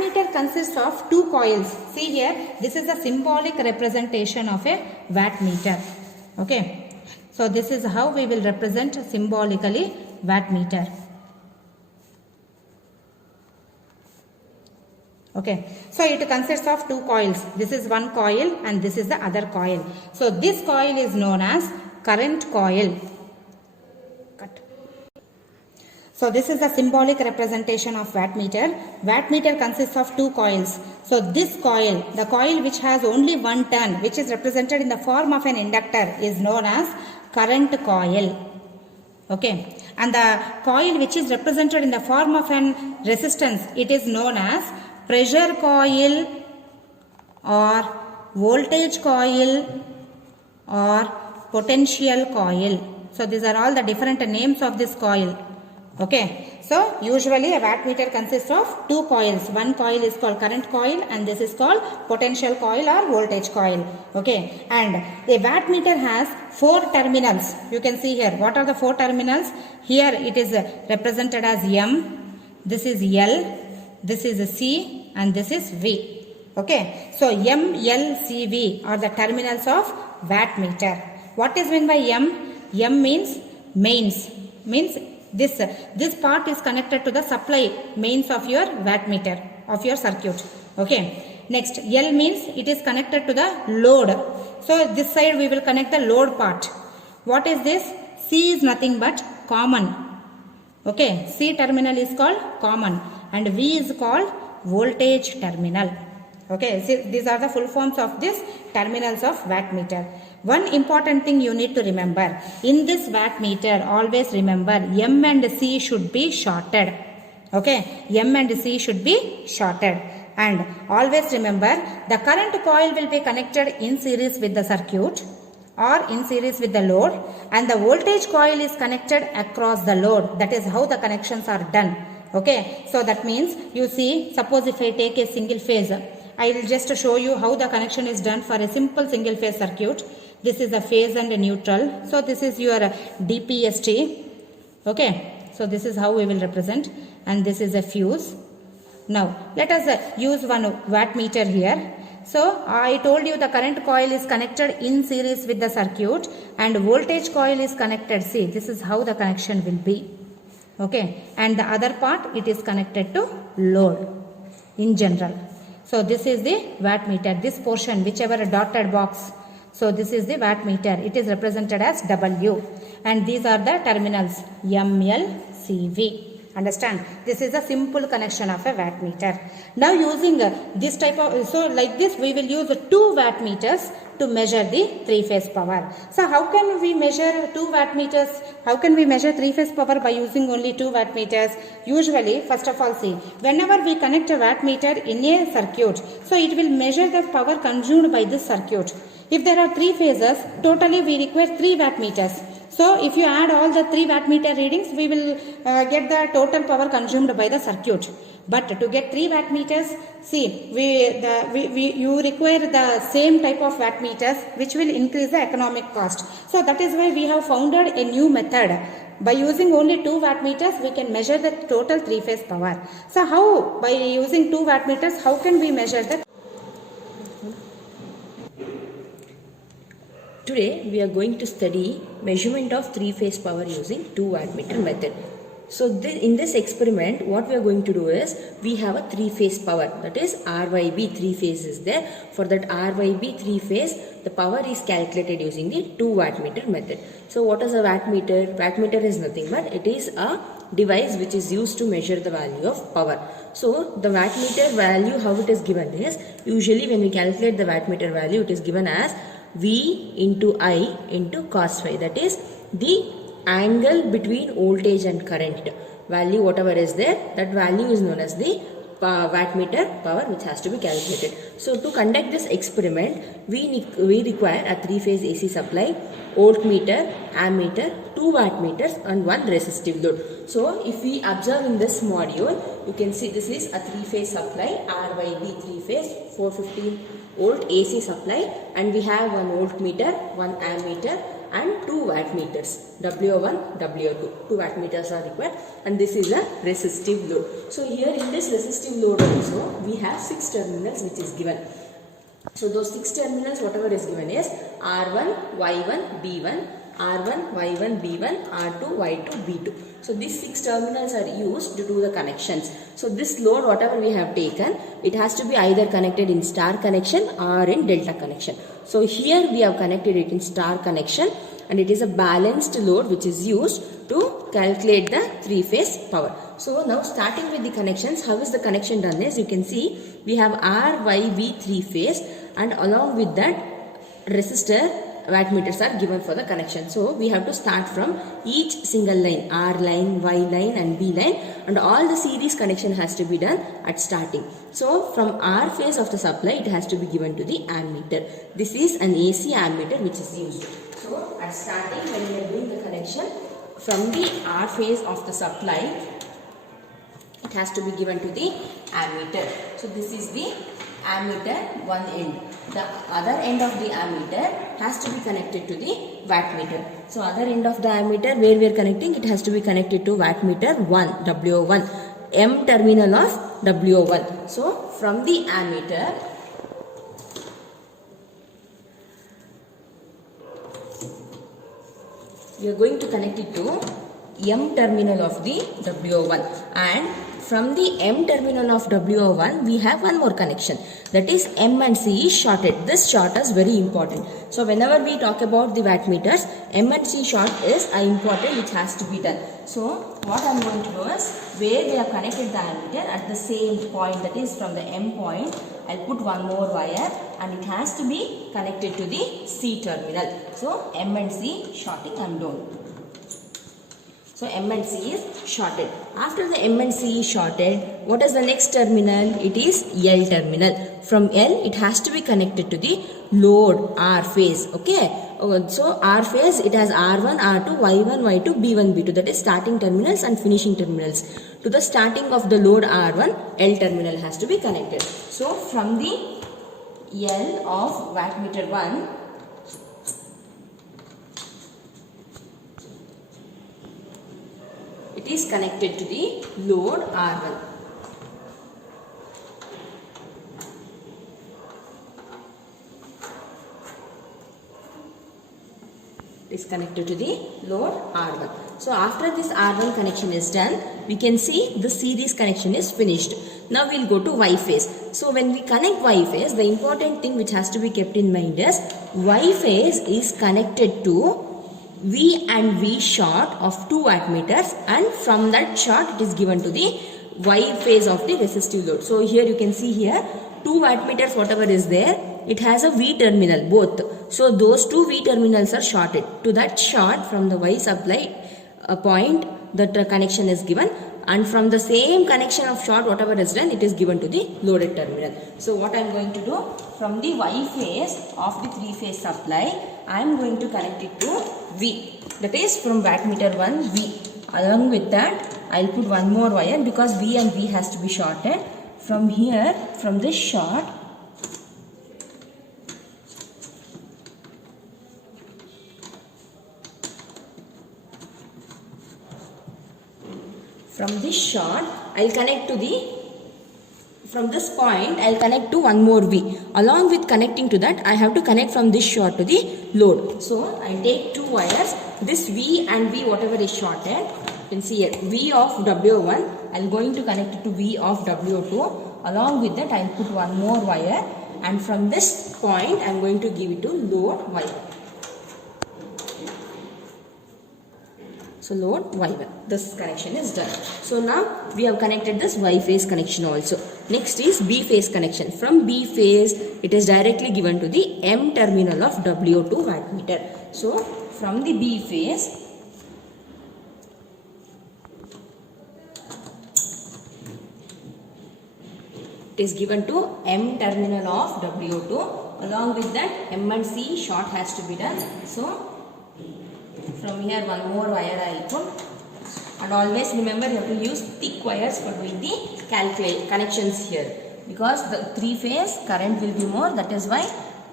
wattmeter consists of two coils. See here, this is a symbolic representation of a wattmeter. Okay, so this is how we will represent symbolically wattmeter. Okay, so it consists of two coils. This is one coil and this is the other coil. So this coil is known as current coil. Cut. So this is the symbolic representation of wattmeter. Wattmeter consists of two coils. So this coil, the coil which has only one turn, which is represented in the form of an inductor, is known as current coil. Okay, and the coil which is represented in the form of an resistance, it is known as pressure coil or voltage coil or potential coil. So these are all the different names of this coil. Okay, so usually a wattmeter consists of two coils. One coil is called current coil and this is called potential coil or voltage coil. Okay, and a wattmeter has four terminals. You can see here. What are the four terminals? Here it is represented as M, this is L, this is C and this is V. Okay, so M, L, C, V are the terminals of wattmeter. What is meant by M? M means mains. Means this part is connected to the supply mains of your wattmeter, of your circuit. Okay. Next, L means it is connected to the load. So this side we will connect the load part. What is this? C is nothing but common. Okay. C terminal is called common and V is called voltage terminal. Okay. So these are the full forms of this terminals of wattmeter. One important thing you need to remember, in this wattmeter, always remember M and C should be shorted. Okay, M and C should be shorted. And always remember, the current coil will be connected in series with the circuit or in series with the load, and the voltage coil is connected across the load. That is how the connections are done. Okay, so that means, you see, suppose if I take a single phase, I will just show you how the connection is done for a simple single phase circuit. This is a phase and a neutral. So this is your DPST. Okay. So this is how we will represent. And this is a fuse. Now let us use one wattmeter here. So I told you the current coil is connected in series with the circuit and voltage coil is connected. See, this is how the connection will be. Okay. And the other part, it is connected to load in general. So this is the wattmeter. This portion, whichever dotted box. So this is the wattmeter. It is represented as W. And these are the terminals M, L, C, V. Understand? This is a simple connection of a wattmeter. Now using this type of, so like this we will use 2 wattmeters to measure the 3-phase power. So how can we measure 2 wattmeters? How can we measure 3-phase power by using only 2 wattmeters? Usually, first of all, see, whenever we connect a wattmeter in a circuit, so it will measure the power consumed by this circuit. If there are 3 phases, totally we require 3 wattmeters. So if you add all the 3 wattmeter readings, we will get the total power consumed by the circuit. But to get 3 wattmeters, see, you require the same type of wattmeters which will increase the economic cost. So that is why we have founded a new method. By using only 2 wattmeters, we can measure the total 3-phase power. So how, by using 2 wattmeters, how can we measure the? Today we are going to study measurement of 3-phase power using 2 wattmeter method. So in this experiment, what we are going to do is, we have a 3-phase power, that is RYB 3 phase is there. For that RYB 3 phase, the power is calculated using the 2 wattmeter method. So what is a wattmeter? Wattmeter is nothing but it is a device which is used to measure the value of power. So the wattmeter value, how it is given is, usually when we calculate the wattmeter value, it is given as V into I into cos phi, that is the angle between voltage and current value, whatever is there, that value is known as the wattmeter power which has to be calculated. So to conduct this experiment, we require a 3-phase AC supply, voltmeter, ammeter, 2 wattmeters and 1 resistive load. So if we observe in this module, you can see this is a 3-phase supply, RYB 3-phase, 450 volt AC supply, and we have 1 voltmeter, 1 ammeter and 2 wattmeters, WO1, WO2. 2 wattmeters are required, and this is a resistive load. So here in this resistive load also we have 6 terminals which is given. So those 6 terminals whatever is given is R1, Y1, B1, R1, Y1, B1, R2, Y2, B2. So these 6 terminals are used to do the connections. So this load whatever we have taken, it has to be either connected in star connection or in delta connection. So here we have connected it in star connection, and it is a balanced load which is used to calculate the 3-phase power. So now starting with the connections, how is the connection done is, you can see we have R, Y, B 3-phase, and along with that resistor wattmeters are given for the connection. So we have to start from each single line, R line, Y line and B line, and all the series connection has to be done at starting. So from R phase of the supply it has to be given to the ammeter. This is an AC ammeter which is used. So at starting when we are doing the connection from the R phase of the supply, it has to be given to the ammeter. So this is the ammeter one end. The other end of the ammeter has to be connected to the wattmeter. So other end of the ammeter where we are connecting, it has to be connected to wattmeter 1, WO1, M terminal of WO1. So from the ammeter, we are going to connect it to M terminal of the WO1, and from the M terminal of WO1 we have one more connection, that is M and C is shorted. This short is very important. So whenever we talk about the wattmeters, M and C short is important which has to be done. So what I am going to do is, where we have connected the ammeter at the same point, that is from the M point, I will put one more wire and it has to be connected to the C terminal. So M and C shorting I am doing. So M and C is shorted. After the M and C is shorted, what is the next terminal? It is L terminal. From L, it has to be connected to the load R phase. Okay. So R phase, it has R1, R2, Y1, Y2, B1, B2. That is starting terminals and finishing terminals. To the starting of the load R1, L terminal has to be connected. So from the L of wattmeter 1, it is connected to the load R1. It is connected to the load R1. So after this R1 connection is done, we can see the series connection is finished. Now we will go to Y phase. So when we connect Y phase, the important thing which has to be kept in mind is Y phase is connected to V and V short of 2 wattmeters, and from that short it is given to the Y phase of the resistive load. So here you can see here 2 wattmeters whatever is there, it has a V terminal both. So those 2 V terminals are shorted. To that short from the Y supply point, the connection is given, and from the same connection of short whatever is done, it is given to the loaded terminal. So what I am going to do, from the Y phase of the 3-phase supply, I am going to connect it to V, that is from wattmeter 1 V. Along with that I will put one more wire because V and V has to be shorted. From here, from this short, I will connect to the, from this point I will connect to one more V. Along with connecting to that, I have to connect from this short to the load. So I take 2 wires, this V and V whatever is shorted, you can see here V of WO1, I am going to connect it to V of WO2. Along with that I will put one more wire, and from this point I am going to give it to load Y1. So load Y1. This connection is done. So now we have connected this Y phase connection also. Next is B phase connection. From B phase, it is directly given to the M terminal of WO2 wattmeter. So from the B phase, it is given to M terminal of WO2. Along with that, M and C short has to be done. So from here one more wire I will put, and always remember you have to use thick wires for doing the connections here, because the 3-phase current will be more, that is why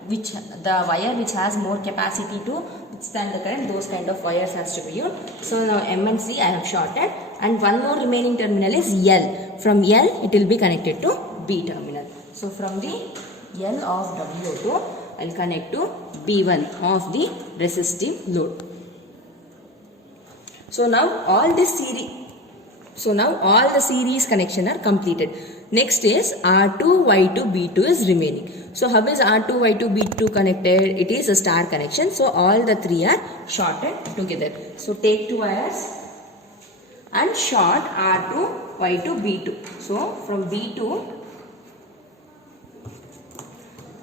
which the wire which has more capacity to withstand the current, those kind of wires has to be used. So now M and C I have shorted, and one more remaining terminal is L. From L it will be connected to B terminal. So from the L of W2 I will connect to B1 of the resistive load. So now all the series connection are completed. Next is R2, Y2, B2 is remaining. So how is R2, Y2, B2 connected? It is a star connection. So all the three are shorted together. So take two wires and short R2, Y2, B2. So from B2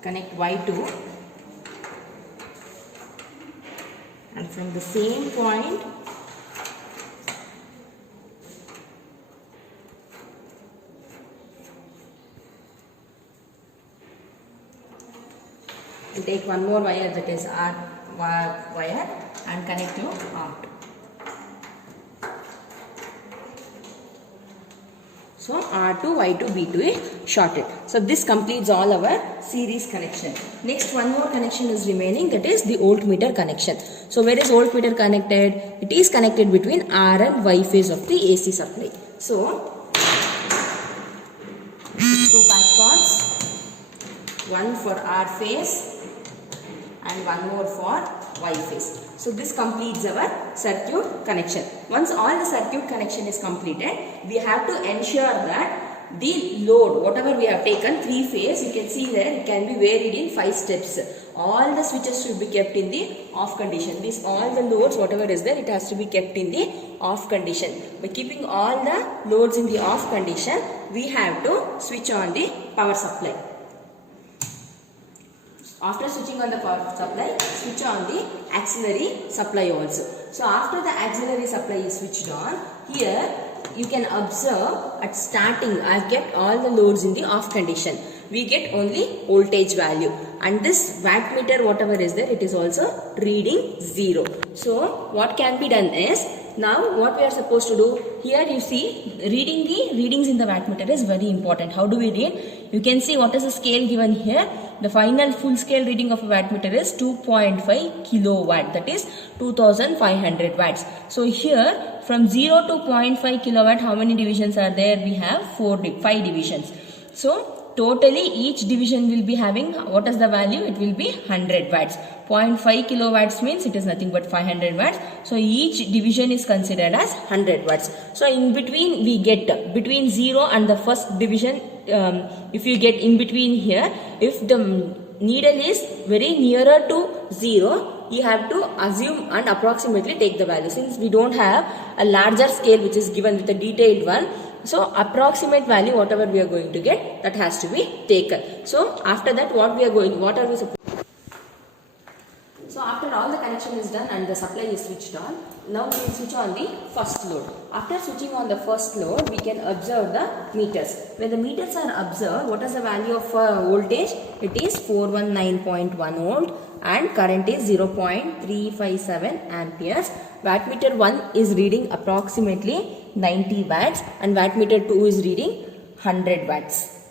connect Y2, and from the same point we take one more wire, that is R wire, and connect to R2. So R2, Y2, B2 is shorted. So this completes all our series connection. Next one more connection is remaining, that is the voltmeter connection. So where is voltmeter connected? It is connected between R and Y phase of the AC supply. So two patch cords, one for R phase and one more for Y phase. So this completes our circuit connection. Once all the circuit connection is completed, we have to ensure that the load, whatever we have taken, 3 phase, you can see there it can be varied in 5 steps. All the switches should be kept in the off condition. All the loads, whatever is there, it has to be kept in the off condition. By keeping all the loads in the off condition, we have to switch on the power supply. After switching on the power supply, switch on the auxiliary supply also. So after the auxiliary supply is switched on, here you can observe at starting I have kept all the loads in the off condition. We get only voltage value, and this wattmeter whatever is there, it is also reading 0. So what can be done is, now what we are supposed to do, here you see reading the readings in the wattmeter is very important. How do we read? You can see what is the scale given here. The final full scale reading of a wattmeter is 2.5 kilowatt, that is 2500 watts. So here from 0 to 0.5 kilowatt, how many divisions are there? We have 5 divisions. So totally each division will be having, what is the value? It will be 100 watts. 0.5 kilowatts means it is nothing but 500 watts. So each division is considered as 100 watts. So in between we get between 0 and the first division, if you get in between here, if the needle is very nearer to 0, you have to assume and approximately take the value. Since we don't have a larger scale which is given with a detailed one, so approximate value whatever we are going to get, that has to be taken. So after that what are we supposed? So after all the connection is done and the supply is switched on, now we will switch on the first load. After switching on the first load, we can observe the meters. When the meters are observed, what is the value of voltage? It is 419.1 volt and current is 0.357 amperes. Wattmeter 1 is reading approximately 90 watts and wattmeter 2 is reading 100 watts.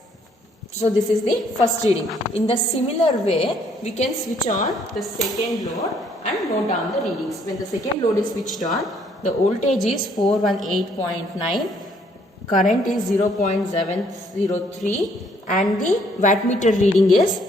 So this is the first reading. In the similar way, we can switch on the second load and note down the readings. When the second load is switched on, the voltage is 418.9, current is 0.703 and the wattmeter reading is,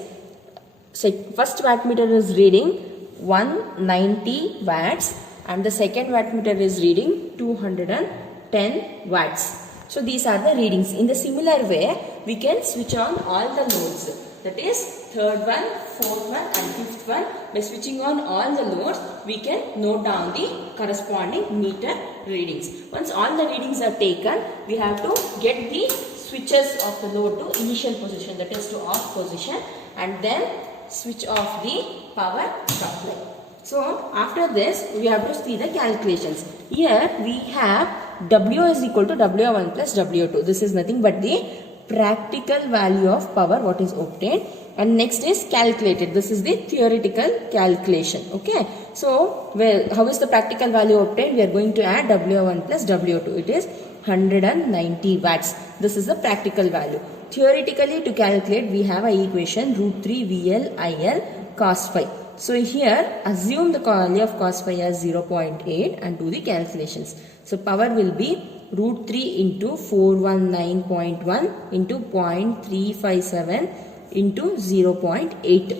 first wattmeter is reading 190 watts and the second wattmeter is reading 210 watts. So these are the readings. In the similar way, we can switch on all the loads. That is third one, fourth one and fifth one. By switching on all the loads, we can note down the corresponding meter readings. Once all the readings are taken, we have to get the switches of the load to initial position, that is to off position, and then switch off the power supply. So after this, we have to see the calculations. Here we have W is equal to W1 plus W2. This is nothing but the practical value of power what is obtained, and next is calculated. This is the theoretical calculation. Okay. So how is the practical value obtained? We are going to add W1 plus W2. It is 190 watts. This is the practical value. Theoretically, to calculate, we have a equation √3 VL IL cos phi. So here assume the value of cos phi as 0.8 and do the calculations. So power will be root 3 into 419.1 into 0.357 into 0.8.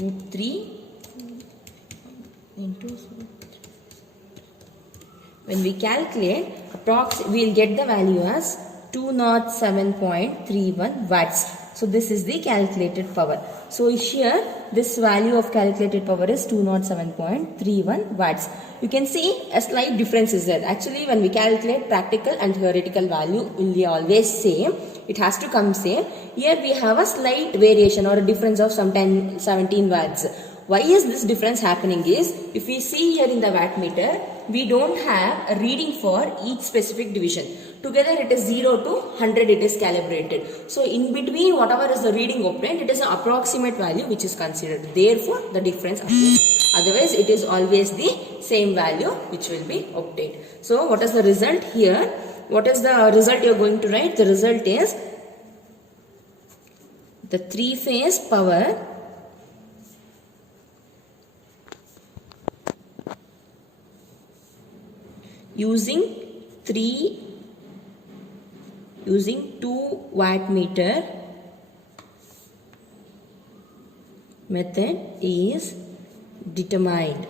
Root 3 into 0. When we calculate, we will get the value as 207.31 watts. So this is the calculated power. So here this value of calculated power is 207.31 watts. You can see a slight difference is there. Actually when we calculate, practical and theoretical value will be always same. It has to come same. Here we have a slight variation or a difference of some 17 watts. Why is this difference happening is, if we see here in the wattmeter, we don't have a reading for each specific division. Together it is 0 to 100 it is calibrated. So in between whatever is the reading obtained, it is an approximate value which is considered. Therefore the difference appears. Otherwise it is always the same value which will be obtained. So what is the result here? What is the result you are going to write? The result is the three-phase power using 2 wattmeter method is determined.